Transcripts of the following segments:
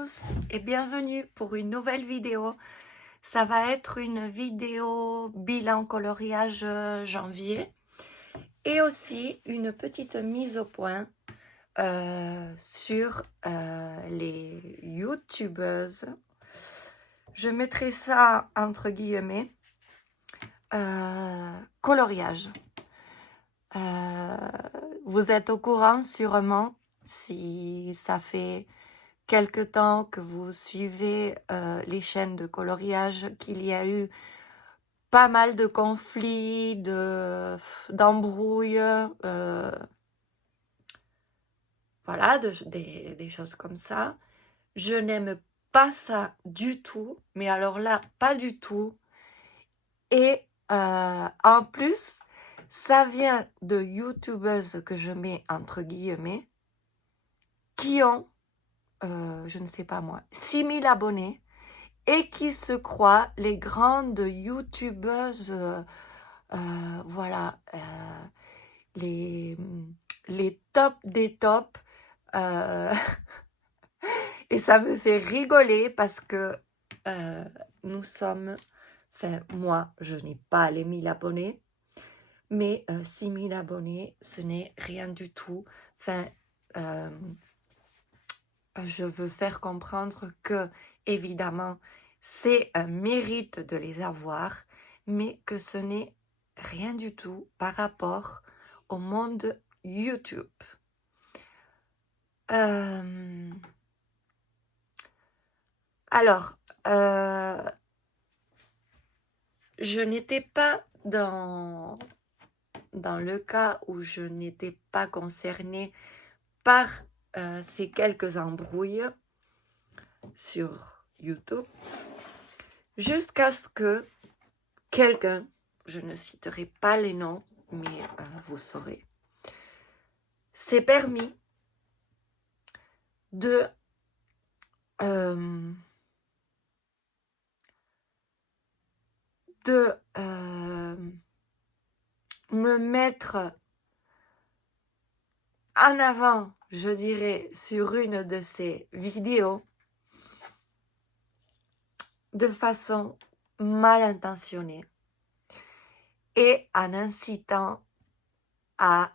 tous et bienvenue pour une nouvelle vidéo. Ça va être une vidéo bilan coloriage janvier et aussi une petite mise au point sur les youtubeuses. Je mettrai ça entre guillemets coloriage. Vous êtes au courant sûrement si ça fait quelque temps que vous suivez les chaînes de coloriage, qu'il y a eu pas mal de conflits, d'embrouilles, voilà, des choses comme ça. Je n'aime pas ça du tout, mais alors là, pas du tout. Et en plus, ça vient de youtubeuses que je mets entre guillemets, qui ont, je ne sais pas moi, 6000 abonnés, et qui se croient les grandes youtubeuses, voilà, les tops des tops, et ça me fait rigoler parce que nous sommes, enfin moi je n'ai pas les 1000 abonnés, mais 6000 abonnés ce n'est rien du tout. Enfin, je veux faire comprendre que, évidemment, c'est un mérite de les avoir, mais que ce n'est rien du tout par rapport au monde YouTube. Alors, je n'étais pas dans le cas où je n'étais pas concernée par ces quelques embrouilles sur YouTube, jusqu'à ce que quelqu'un, je ne citerai pas les noms, mais vous saurez, s'est permis de me mettre en avant, je dirais, sur une de ces vidéos de façon mal intentionnée et en incitant à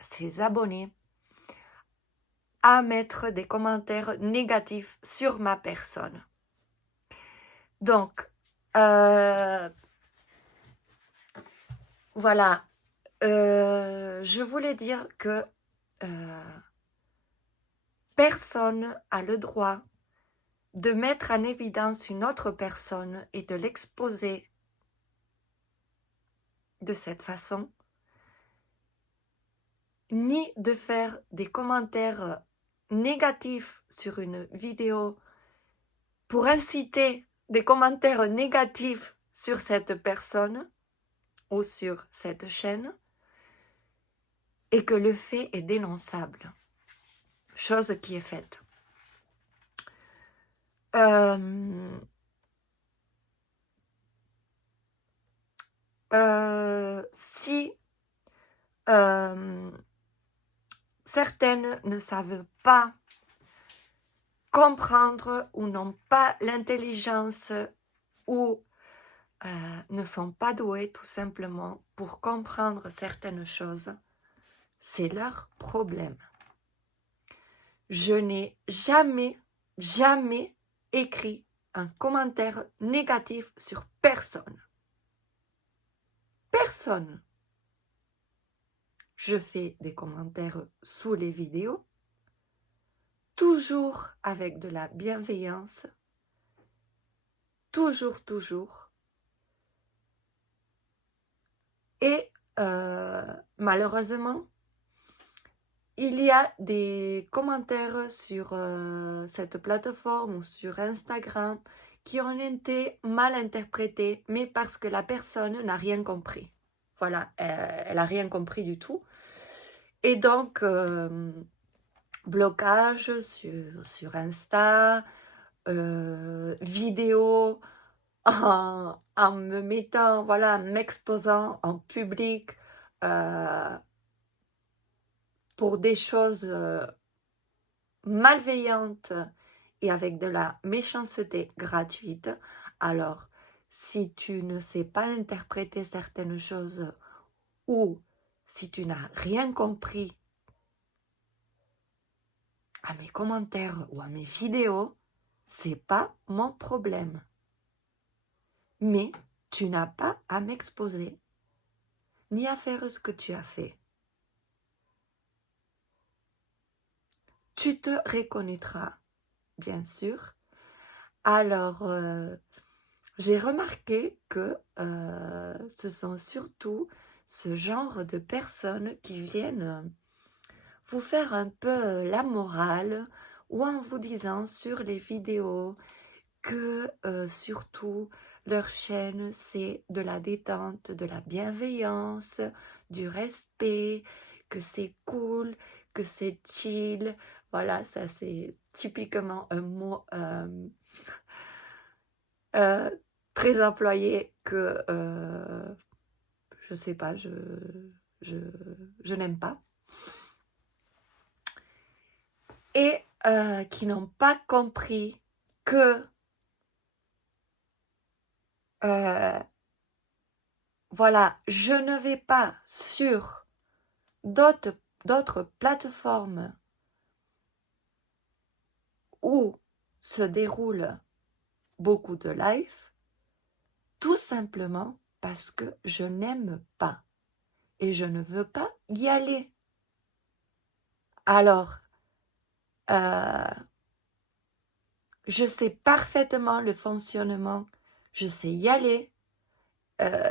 ses abonnés à mettre des commentaires négatifs sur ma personne. Donc, voilà, je voulais dire que personne n'a le droit de mettre en évidence une autre personne et de l'exposer de cette façon, ni de faire des commentaires négatifs sur une vidéo pour inciter des commentaires négatifs sur cette personne ou sur cette chaîne, et que le fait est dénonçable, chose qui est faite. Si certaines ne savent pas comprendre ou n'ont pas l'intelligence ou ne sont pas douées tout simplement pour comprendre certaines choses, c'est leur problème. Je n'ai jamais écrit un commentaire négatif sur personne. Personne. Je fais des commentaires sous les vidéos, toujours avec de la bienveillance, toujours. Et malheureusement, il y a des commentaires sur cette plateforme ou sur Instagram qui ont été mal interprétés, mais parce que la personne n'a rien compris. Voilà, elle n'a rien compris du tout. Et donc, blocage sur Insta, vidéo en me mettant, voilà, m'exposant en public pour des choses malveillantes et avec de la méchanceté gratuite. Alors, si tu ne sais pas interpréter certaines choses ou si tu n'as rien compris à mes commentaires ou à mes vidéos, c'est pas mon problème. Mais tu n'as pas à m'exposer ni à faire ce que tu as fait. Tu te reconnaîtras, bien sûr. Alors, j'ai remarqué que ce sont surtout ce genre de personnes qui viennent vous faire un peu la morale ou en vous disant sur les vidéos que surtout leur chaîne c'est de la détente, de la bienveillance, du respect, que c'est cool, que c'est chill. Voilà, ça c'est typiquement un mot euh, très employé que je sais pas, je, je n'aime pas. Et qui n'ont pas compris que voilà, je ne vais pas sur d'autres plateformes où se déroulent beaucoup de live, tout simplement parce que je n'aime pas et je ne veux pas y aller. Alors, je sais parfaitement le fonctionnement, je sais y aller,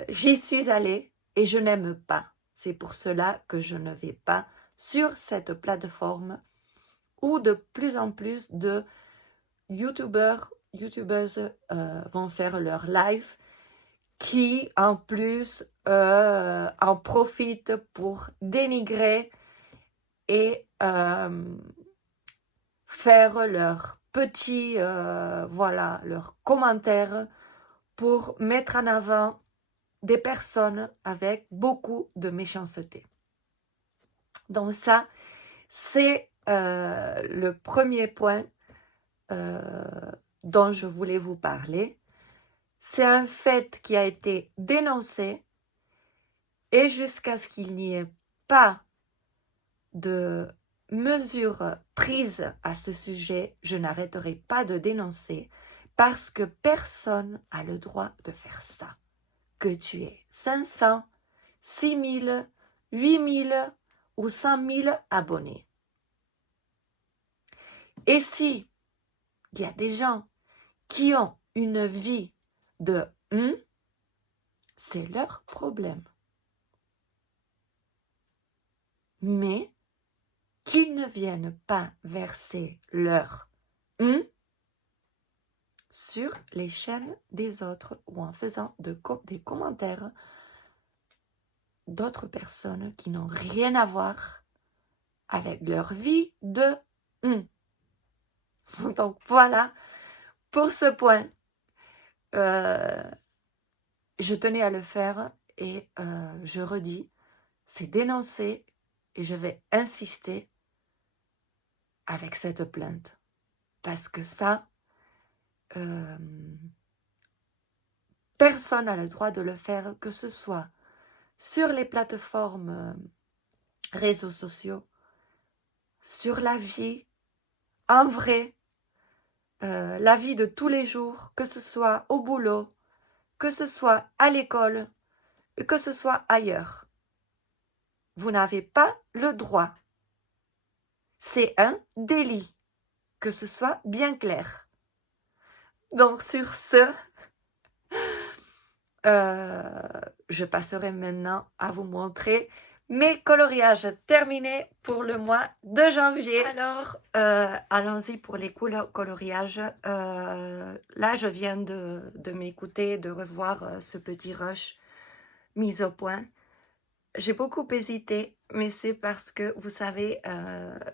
j'y suis allée et je n'aime pas. C'est pour cela que je ne vais pas sur cette plateforme où de plus en plus de youtubeuses vont faire leur live qui en plus en profitent pour dénigrer et faire leurs petits voilà, leurs commentaires pour mettre en avant des personnes avec beaucoup de méchanceté. Donc ça, c'est le premier point dont je voulais vous parler. C'est un fait qui a été dénoncé et jusqu'à ce qu'il n'y ait pas de mesures prises à ce sujet, je n'arrêterai pas de dénoncer parce que personne n'a le droit de faire ça. Que tu aies 500, 6 000, 8 000 ou 100 000 abonnés. Et si il y a des gens qui ont une vie de c'est leur problème. Mais qu'ils ne viennent pas verser leur sur les chaînes des autres ou en faisant des commentaires d'autres personnes qui n'ont rien à voir avec leur vie de Donc voilà, pour ce point, je tenais à le faire et je redis, c'est dénoncé et je vais insister avec cette plainte. Parce que ça, personne n'a le droit de le faire, que ce soit sur les plateformes réseaux sociaux, sur la vie, en vrai, la vie de tous les jours, que ce soit au boulot, que ce soit à l'école, que ce soit ailleurs. Vous n'avez pas le droit. C'est un délit, que ce soit bien clair. Donc sur ce, je passerai maintenant à vous montrer mes coloriages terminés pour le mois de janvier. Alors, allons-y pour les coloriages. Là, je viens de m'écouter, de revoir ce petit rush mis au point. J'ai beaucoup hésité, mais c'est parce que, vous savez,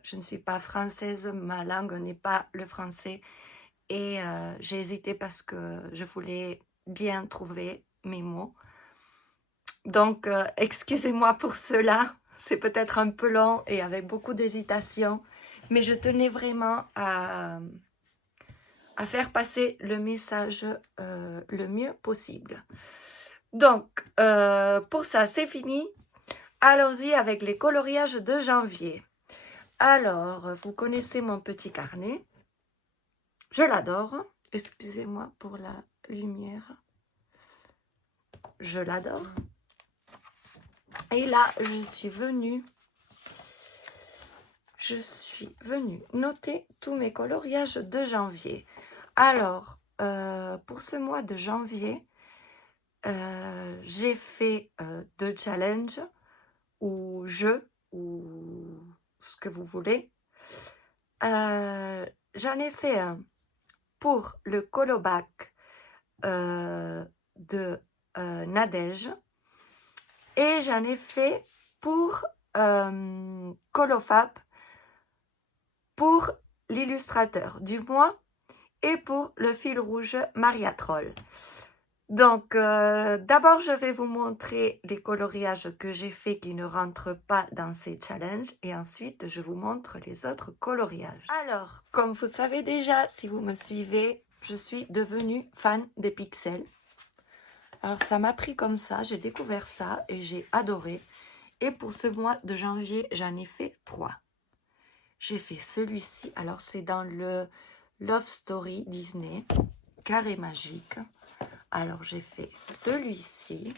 je ne suis pas française, ma langue n'est pas le français. Et j'ai hésité parce que je voulais bien trouver mes mots. Donc, excusez-moi pour cela, c'est peut-être un peu long et avec beaucoup d'hésitation, mais je tenais vraiment à à faire passer le message le mieux possible. Donc, pour ça, c'est fini. Allons-y avec les coloriages de janvier. Alors, vous connaissez mon petit carnet. Je l'adore. Excusez-moi pour la lumière. Je l'adore. Et là, je suis venue noter tous mes coloriages de janvier. Alors, pour ce mois de janvier, j'ai fait 2 challenges ou jeux ou ce que vous voulez. J'en ai fait un pour le colobac de Nadège et j'en ai fait pour Colofab pour l'illustrateur du mois et pour le fil rouge Maria Troll. Donc, d'abord, je vais vous montrer les coloriages que j'ai faits qui ne rentrent pas dans ces challenges et ensuite, je vous montre les autres coloriages. Alors, comme vous savez déjà, si vous me suivez, je suis devenue fan des pixels. Alors, ça m'a pris comme ça, j'ai découvert ça et j'ai adoré. Et pour ce mois de janvier, j'en ai fait 3. J'ai fait celui-ci, alors c'est dans le Love Story Disney, Carré Magique. Alors, j'ai fait celui-ci,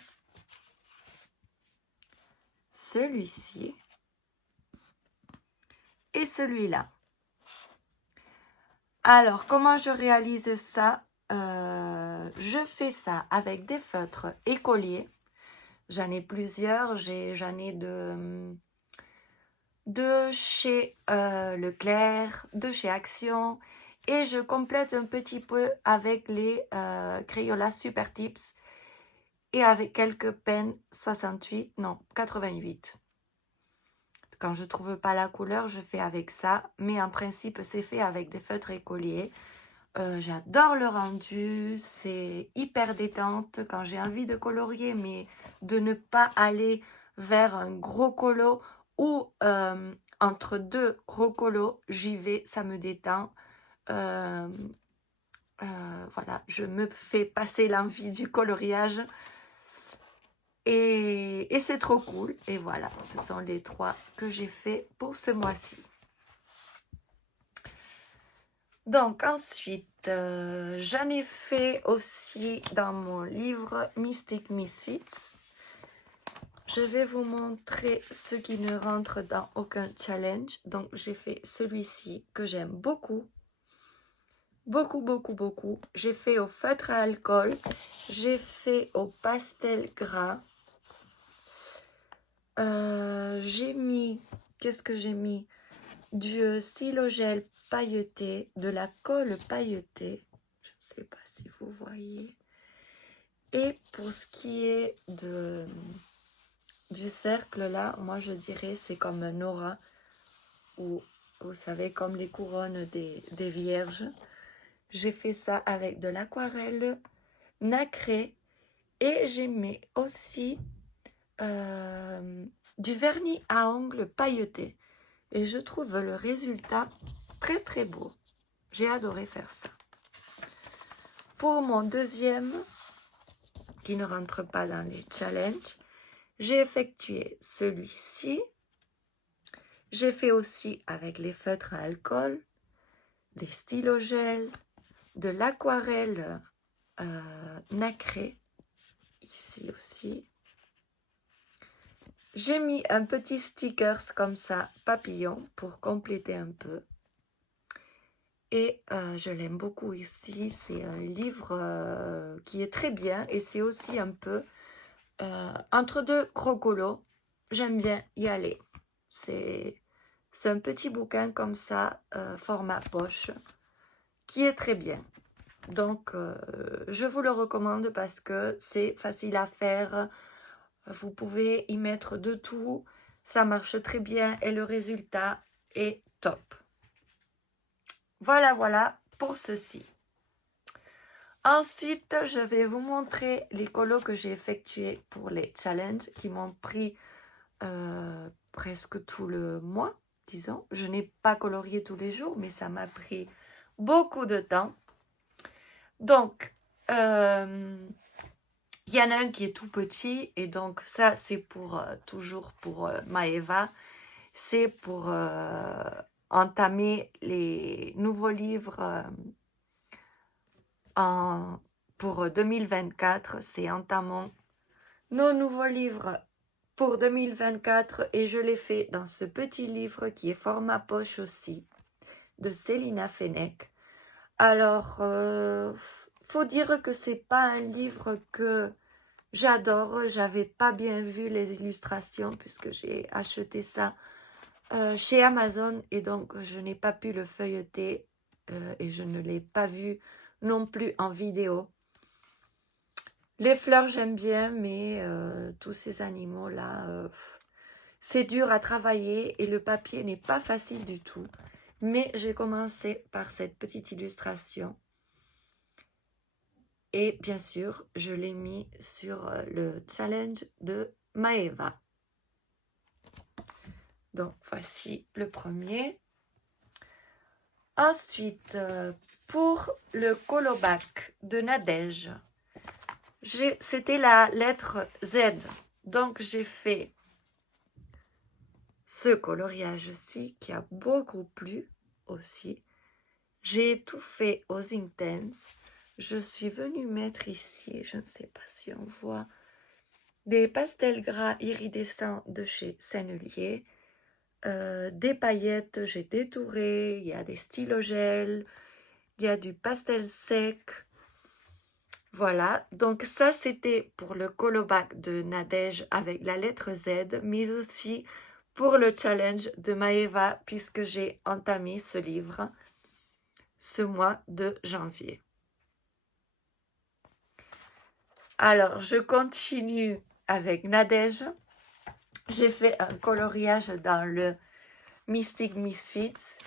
et celui-là. Alors, comment je réalise ça? Je fais ça avec des feutres écoliers. J'en ai plusieurs. J'en ai de chez Leclerc, de chez Action. Et je complète un petit peu avec les Crayolas Super Tips et avec quelques pennes 68, non, 88. Quand je ne trouve pas la couleur, je fais avec ça. Mais en principe, c'est fait avec des feutres écoliers. J'adore le rendu. C'est hyper détente quand j'ai envie de colorier, mais de ne pas aller vers un gros colo ou entre 2 gros colos, j'y vais, ça me détend. Voilà, je me fais passer l'envie du coloriage. Et c'est trop cool. Et voilà, ce sont les 3 que j'ai fait pour ce mois-ci. Donc ensuite, j'en ai fait aussi dans mon livre Mystic Misfits. Je vais vous montrer ceux qui ne rentrent dans aucun challenge. Donc j'ai fait celui-ci que j'aime beaucoup. Beaucoup, beaucoup, beaucoup. J'ai fait au feutre à alcool. J'ai fait au pastel gras. J'ai mis, qu'est-ce que j'ai mis? Du stylo gel pailleté, de la colle pailletée. Je ne sais pas si vous voyez. Et pour ce qui est du cercle là, moi je dirais c'est comme un aura. Ou vous savez, comme les couronnes des vierges. J'ai fait ça avec de l'aquarelle nacrée. Et j'ai mis aussi du vernis à ongles pailleté. Et je trouve le résultat très très beau. J'ai adoré faire ça. Pour mon deuxième, qui ne rentre pas dans les challenges, j'ai effectué celui-ci. J'ai fait aussi avec les feutres à alcool, des stylos gel, de l'aquarelle nacrée, ici aussi. J'ai mis un petit stickers comme ça, papillon, pour compléter un peu. Et je l'aime beaucoup ici. C'est un livre qui est très bien. Et c'est aussi un peu entre 2 gros colos. J'aime bien y aller. C'est un petit bouquin comme ça, format poche, qui est très bien. Donc, je vous le recommande parce que c'est facile à faire. Vous pouvez y mettre de tout. Ça marche très bien et le résultat est top. Voilà, voilà pour ceci. Ensuite, je vais vous montrer les colos que j'ai effectués pour les challenges qui m'ont pris presque tout le mois, disons. Je n'ai pas colorié tous les jours, mais ça m'a pris beaucoup de temps. Donc, il y en a un qui est tout petit, et donc ça, c'est pour toujours pour Maeva. C'est pour entamer les nouveaux livres pour 2024. C'est entamons nos nouveaux livres pour 2024, et je l'ai fait dans ce petit livre qui est format poche aussi, de Célina Fenech. Alors, faut dire que c'est pas un livre que j'adore. J'avais pas bien vu les illustrations puisque j'ai acheté ça chez Amazon, et donc je n'ai pas pu le feuilleter et je ne l'ai pas vu non plus en vidéo. Les fleurs j'aime bien, mais tous ces animaux là, c'est dur à travailler et le papier n'est pas facile du tout. Mais j'ai commencé par cette petite illustration. Et bien sûr, je l'ai mis sur le challenge de Maeva. Donc, voici le premier. Ensuite, pour le Colobac de Nadège, c'était la lettre Z. Donc, j'ai fait ce coloriage-ci qui a beaucoup plu aussi. J'ai tout fait aux Intense. Je suis venue mettre ici, je ne sais pas si on voit, des pastels gras iridescents de chez Sennelier, des paillettes, j'ai détouré, il y a des stylogels, il y a du pastel sec. Voilà, donc ça c'était pour le Colobac de Nadège avec la lettre Z, mais aussi pour le challenge de Maeva puisque j'ai entamé ce livre ce mois de janvier. Alors, je continue avec Nadège. J'ai fait un coloriage dans le Mystic Misfits.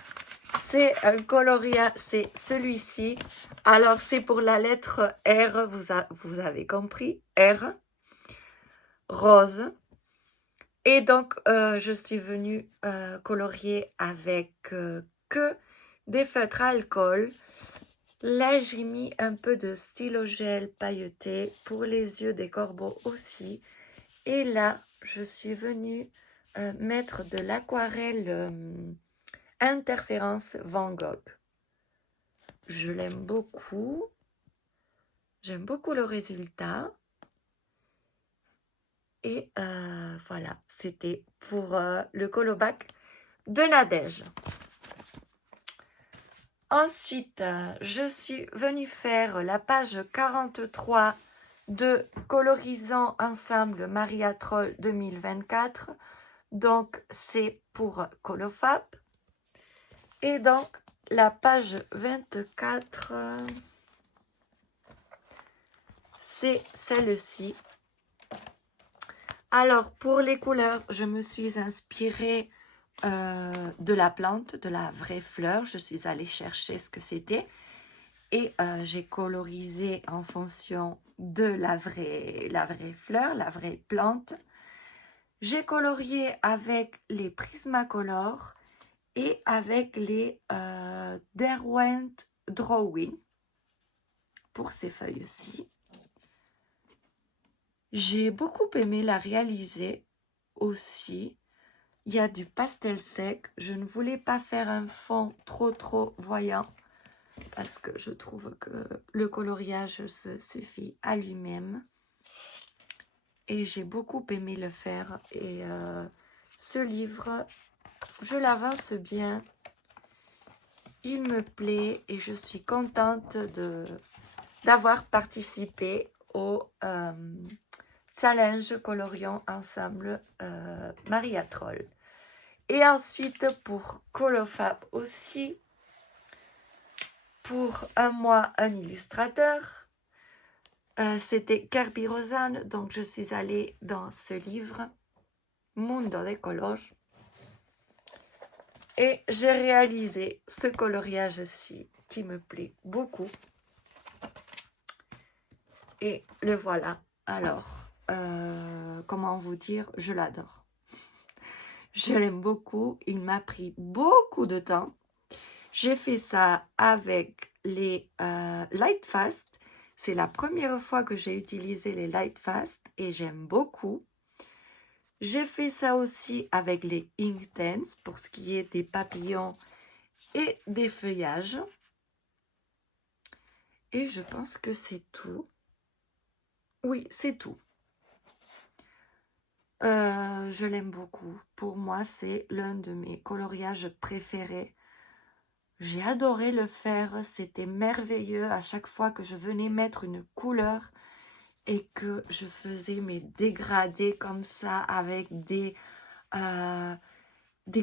C'est un coloriage, c'est celui-ci. Alors, c'est pour la lettre R, vous avez compris, R, rose. Et donc, je suis venue colorier avec que des feutres à alcool. Là, j'ai mis un peu de stylogel pailleté pour les yeux des corbeaux aussi. Et là, je suis venue mettre de l'aquarelle Interférence Van Gogh. Je l'aime beaucoup. J'aime beaucoup le résultat. Et voilà, c'était pour le Colobac de Nadège. Ensuite, je suis venue faire la page 43 de Colorisant Ensemble Maria Troll 2024. Donc, c'est pour Colofab. Et donc, la page 24, c'est celle-ci. Alors, pour les couleurs, je me suis inspirée de la plante, de la vraie fleur. Je suis allée chercher ce que c'était. Et j'ai colorisé en fonction de la vraie fleur, la vraie plante. J'ai colorié avec les Prismacolor et avec les Derwent Drawing pour ces feuilles-ci. J'ai beaucoup aimé la réaliser aussi. Il y a du pastel sec. Je ne voulais pas faire un fond trop voyant parce que je trouve que le coloriage se suffit à lui-même. Et j'ai beaucoup aimé le faire. Et ce livre, je l'avance bien. Il me plaît et je suis contente d'avoir participé au challenge Colorions Ensemble Maria Troll. Et ensuite pour Colofab aussi, pour un mois un illustrateur, c'était Kirby Rosanne, donc je suis allée dans ce livre Mundo de Color et j'ai réalisé ce coloriage-ci qui me plaît beaucoup. Et le voilà. Alors, comment vous dire, je l'adore. Je l'aime beaucoup. Il m'a pris beaucoup de temps. J'ai fait ça avec les Light Fast. C'est la première fois que j'ai utilisé les Light Fast et j'aime beaucoup. J'ai fait ça aussi avec les Inktense pour ce qui est des papillons et des feuillages. Et je pense que c'est tout. Oui, c'est tout. Je l'aime beaucoup. Pour moi, c'est l'un de mes coloriages préférés. J'ai adoré le faire, c'était merveilleux à chaque fois que je venais mettre une couleur et que je faisais mes dégradés comme ça avec des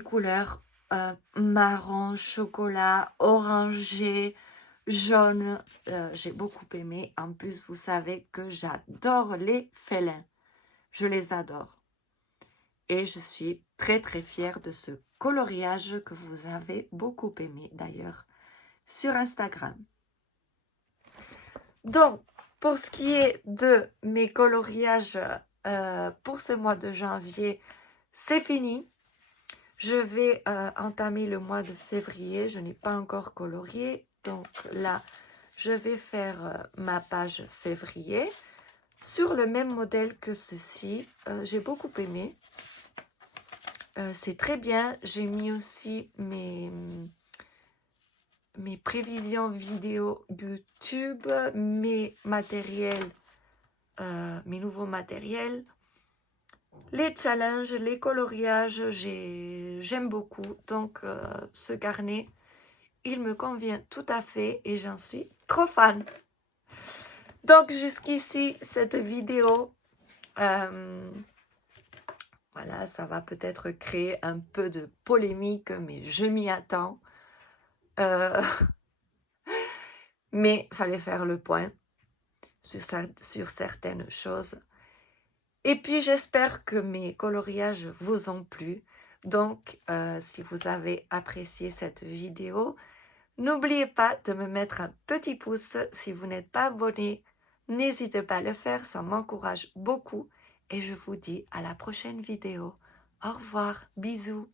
couleurs marron, chocolat, orangé, jaune. J'ai beaucoup aimé. En plus, vous savez que j'adore les félins. Je les adore. Et je suis très très fière de ce coloriage que vous avez beaucoup aimé d'ailleurs sur Instagram. Donc, pour ce qui est de mes coloriages pour ce mois de janvier, c'est fini. Je vais entamer le mois de février. Je n'ai pas encore colorié. Donc là, je vais faire ma page février sur le même modèle que ceci. J'ai beaucoup aimé. C'est très bien. J'ai mis aussi mes prévisions vidéo YouTube, mes matériels, mes nouveaux matériels, les challenges, les coloriages, j'aime beaucoup. Donc ce carnet, il me convient tout à fait et j'en suis trop fan. Donc jusqu'ici, cette vidéo, voilà, ça va peut-être créer un peu de polémique, mais je m'y attends. Mais il fallait faire le point sur certaines choses. Et puis j'espère que mes coloriages vous ont plu. Donc si vous avez apprécié cette vidéo, n'oubliez pas de me mettre un petit pouce. Si vous n'êtes pas abonné, n'hésitez pas à le faire, ça m'encourage beaucoup. Et je vous dis à la prochaine vidéo. Au revoir, bisous.